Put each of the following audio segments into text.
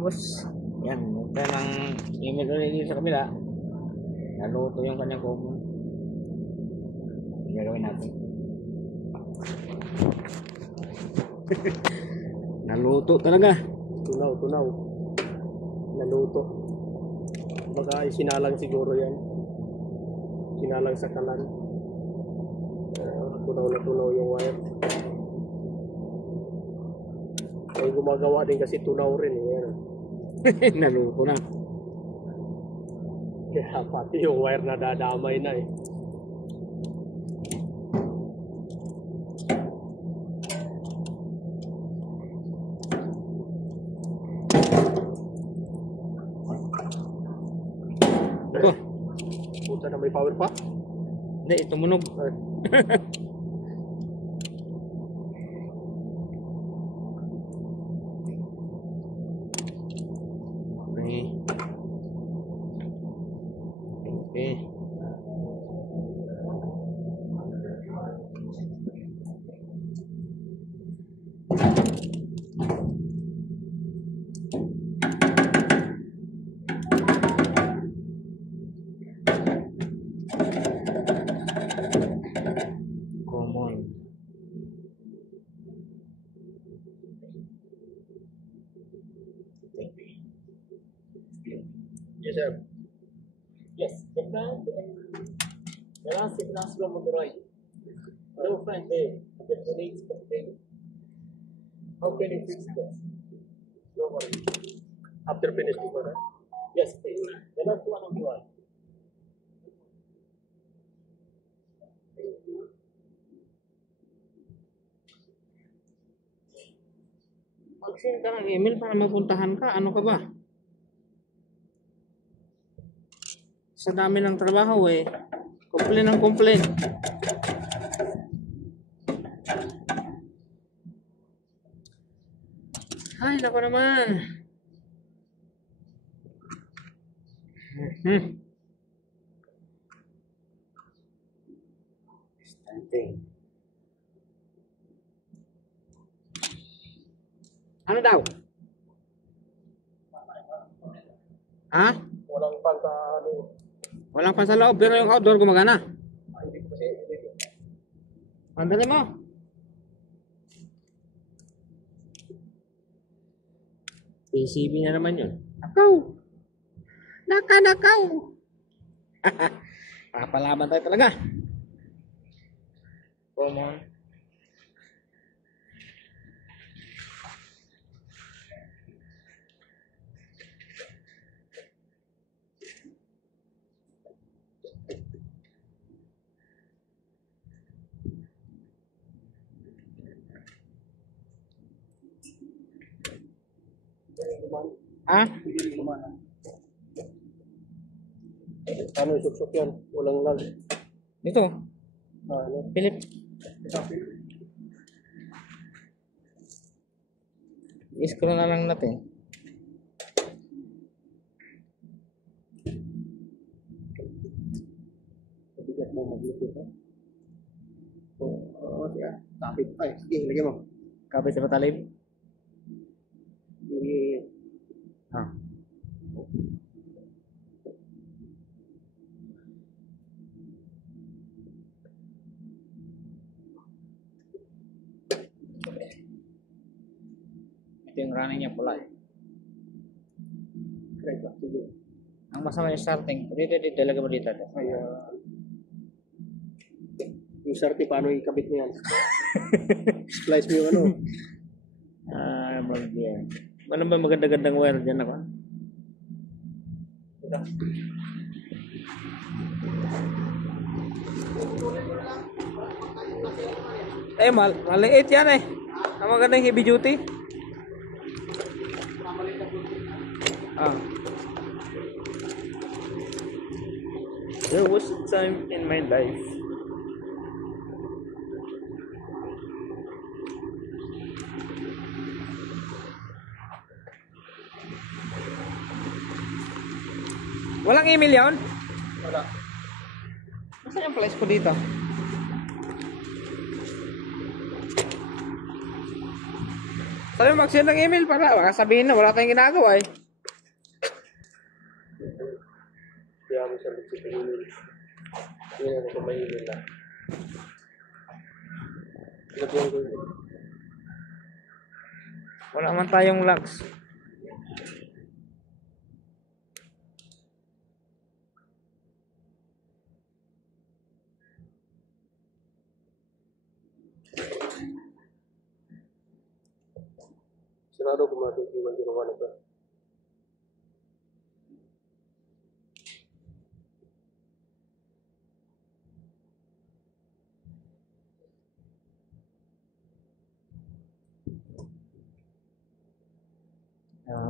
Tapos, yan, punta ng email ulit dito sa kabila. Naluto yung kanyang common. Gagawin natin. Naluto talaga. Tunaw. Naluto. Baka isinalang siguro yan. Sinalang sa kalan. Tunaw na tunaw yung wire. May gumagawa din kasi tunaw rin. Naluto na. Kaya pati yung wire na dadamay na eh. Ito. Puta na may power pa? Hindi, ito munog. Okay. Common. Yes, sir. Yes, the plant from on the right. No front there. The police complain. How can you fix this? No worry. After finishing, right? Yes, please. The last one on the right. Mag-send ka ng email para mapuntahan ka. Ano ka ba? Sa dami ng trabaho eh. Complain ng complain. Ay, nako naman. Stunting. Ano daw? Ha? Walang panta, ano. Walang pa sa loob, pero yung outdoor gumagana. Hindi ko kasi. Pandali mo. PCB na naman yun. Nakaw! Nakaw! Papalaban tayo talaga. Come on. Ha? Ano yung suksok yan? Walang lag. Dito. Ano? Philip. I-scroll na lang natin. Bigat mo mag-lipit ha? Oo, siya. Kapit pa eh. Sige, lagyan mo. Kapit sa patalim. Sige. Ha. Ito yung running niya pula eh. Correct ba? Sige. Ang masama yung starting. Dito talaga mo dito. Ay, yung sarti, paano ikabit mo yan? Splice mo yung ano. Mag-yan. Ano ba maganda-gandang wire dyan ako? Ito. Eh, maliit yan eh. Ang magandang heavy duty. Ah. There was a time in my life. Walang email yun? Wala. Nasaan yung flash ko dito? Sabi mag-send ng email para baka sabihin na wala tayong ginagawa eh. Kaya mo siya nagsipainin. Hindi na kung may email na. Lagyan ko yun. Wala man tayong logs. Sigurado kung matutunan ginawa na ito.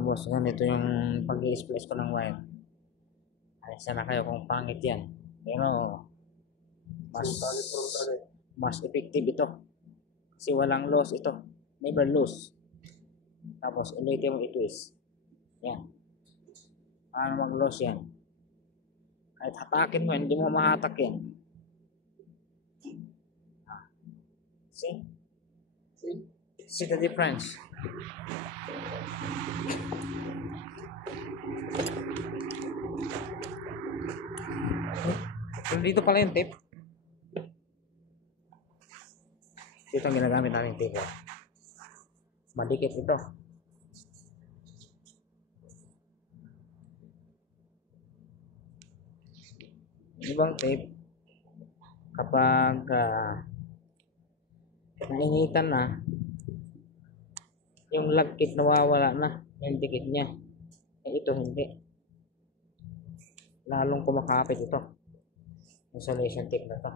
Boss, ganito yung pag-i-splice ko ng wire. Ay, sana kayo kung pangit yan. Pero, mas effective ito. Kasi walang loss ito. Never lose. Tapos, ulitin mo i-twist. Yan. Paano mag-loss yan? Kahit hatakin mo, hindi mo mahatak yan. See? See the difference? Pero dito pala yung tape. Ito ang ginagamit namin tape. Madikit ito. Ibang tape, kapag nainitan na, yung lagkit nawawala na, yung dikit niya. Ito hindi. Lalong kumakapit ito. Insulation tape na to.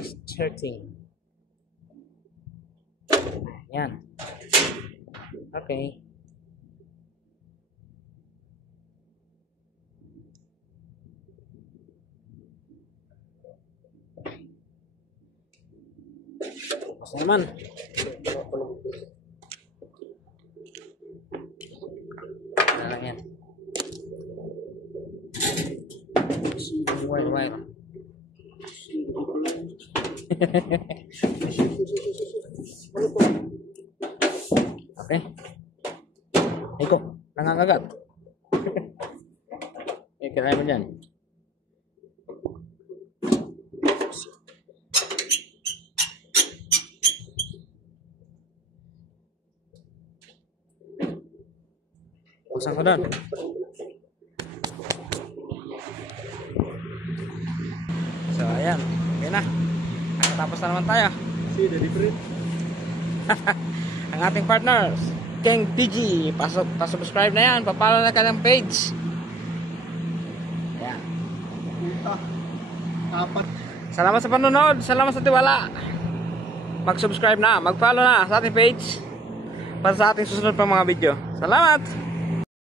It's 13. Yan. Okay. Tapos naman. Yan. Wire. Okay. Iko, nangangagat. Kirain mo dyan. Pusang ko doon. So, ayan. Okay na. Nakatapos na naman tayo. See the difference? Ang ating partners, King PG. Pasubscribe na yan. Papalo na ka ng page. Ayan. Apat. Salamat sa panonood. Salamat sa tiwala. Mag-subscribe na. Mag-follow na sa ating page para sa ating susunod pang mga video. Salamat!